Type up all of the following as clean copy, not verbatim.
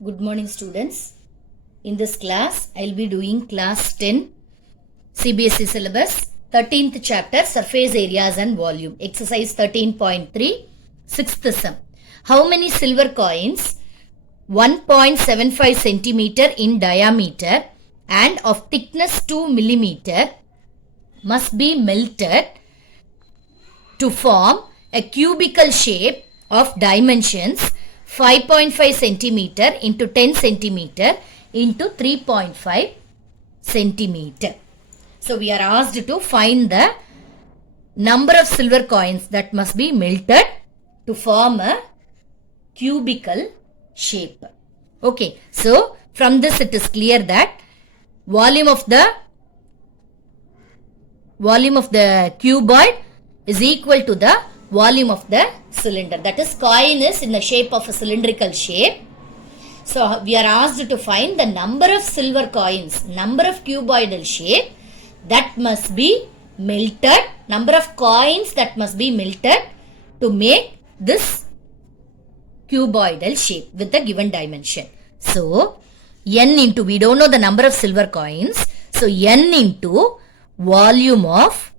Good morning, students. In this class, I will be doing class 10 CBSE syllabus 13th chapter surface areas and volume. Exercise 13.3 6th sum. How many silver coins 1.75 centimeter in diameter and of thickness 2 millimeter must be melted to form a cubical shape of dimensions 5.5 centimeter into 10 centimeter into 3.5 centimeter. So we are asked to find the number of silver coins that must be melted to form a cubical shape. Okay, so from this it is clear that volume of the cuboid is equal to the volume of the cylinder. That is, coin is in the shape of a cylindrical shape. So we are asked to find the number of silver coins, number of cuboidal shape that must be melted, number of coins that must be melted to make this cuboidal shape with the given dimension. So n into, we don't know the number of silver coins, so n into volume of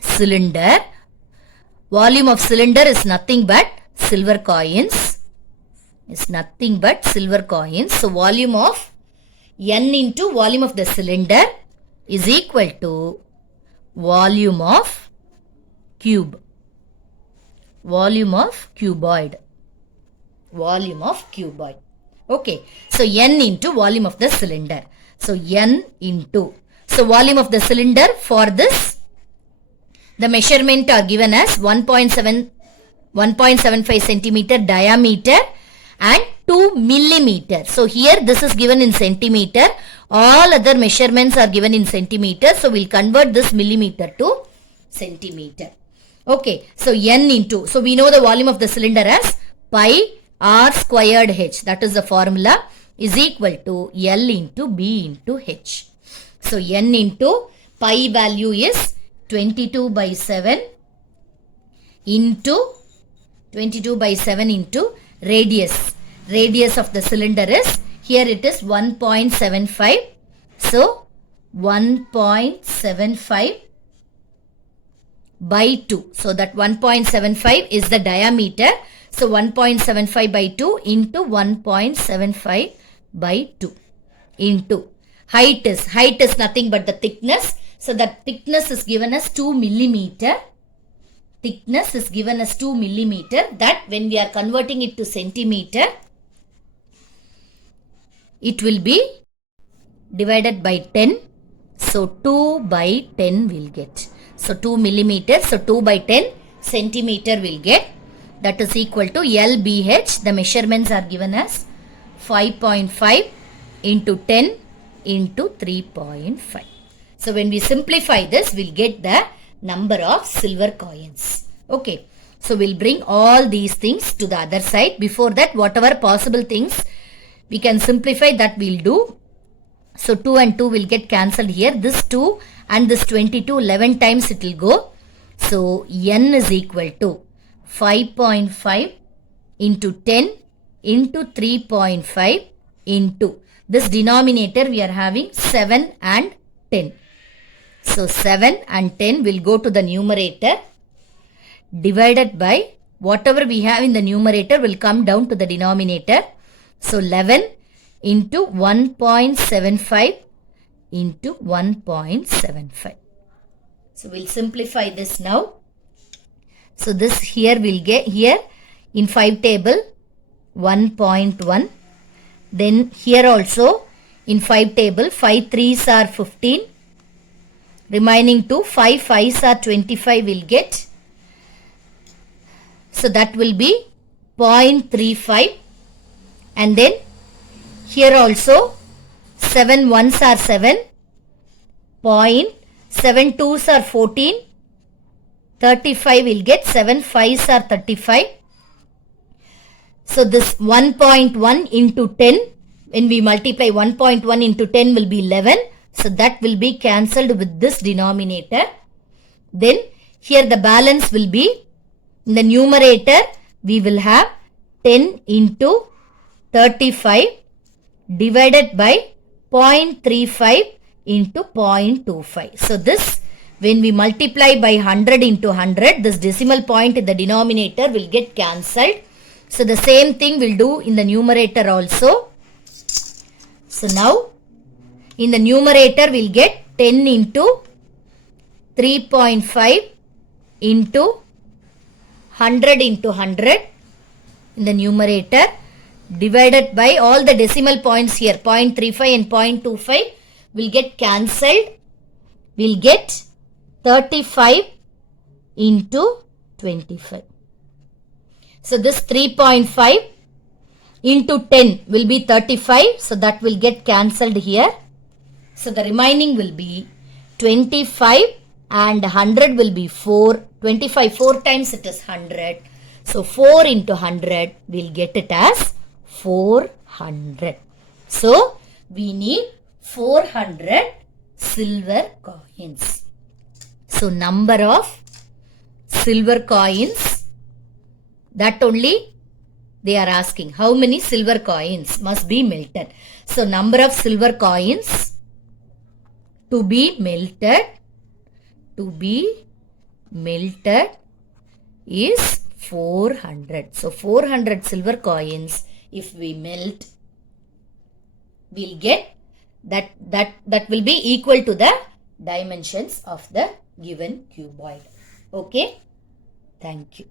cylinder. Volume of cylinder is nothing but silver coins. So volume of n into volume of the cylinder is equal to volume of cube. Volume of cuboid. Okay. So n into volume of the cylinder. So n into. So volume of the cylinder for this, the measurement are given as 1.75 centimeter diameter and 2 millimeter. So here this is given in centimeter. All other measurements are given in centimeter. So we'll convert this millimeter to centimeter. Okay. So n into. So we know the volume of the cylinder as pi r squared h. That is the formula, is equal to L into B into h. So n into pi value is 22 by 7 into radius. Radius of the cylinder is, here it is 1.75. So 1.75 by 2. So that 1.75 is the diameter. So 1.75 by 2 into 1.75 by 2 into height is nothing but the thickness. So that thickness is given as 2 millimeter. Thickness is given as 2 millimeter. That when we are converting it to centimeter, it will be divided by 10. So 2 by 10 will get. So 2 millimeter. So 2 by 10 centimeter will get. That is equal to LBH. The measurements are given as 5.5 into 10 into 3.5. So when we simplify this, we'll get the number of silver coins. Okay. So we'll bring all these things to the other side. Before that, whatever possible things we can simplify, that we'll do. So 2 and 2 will get cancelled here. This 2 and this 22, 11 times it will go. So n is equal to 5.5 into 10 into 3.5 into this denominator we are having 7 and 10. So 7 and 10 will go to the numerator, divided by whatever we have in the numerator will come down to the denominator. So 11 into 1.75 into 1.75. So we'll simplify this now. So this here we'll get here in 5 table 1.1. Then here also in 5 table 5 3s are 15. Remaining 2, 5 5s are 25 will get. So that will be 0.35. And then here also 7 1s are 7. 7 2s are 14. 35 will get. 7 5s are 35. So this 1.1 into 10, when we multiply 1.1 into 10 will be 11. So that will be cancelled with this denominator. Then here the balance will be, in the numerator we will have 10 into 35 divided by 0.35 into 0.25. So this, when we multiply by 100 into 100, this decimal point in the denominator will get cancelled. So the same thing we'll do in the numerator also. So now in the numerator we'll get 10 into 3.5 into 100 into 100 in the numerator, divided by all the decimal points here, 0.35 and 0.25 will get cancelled. We'll get 35 into 25. So this 3.5 into 10 will be 35. So that will get cancelled here. So the remaining will be 25 and 100 will be 4. 25 4 times it is 100. So 4 into 100 we'll get it as 400. So we need 400 silver coins. So number of silver coins, that only they are asking. How many silver coins must be melted? So number of silver coins to be melted is 400. So 400 silver coins if we melt, we'll get that will be equal to the dimensions of the given cuboid. Okay, thank you.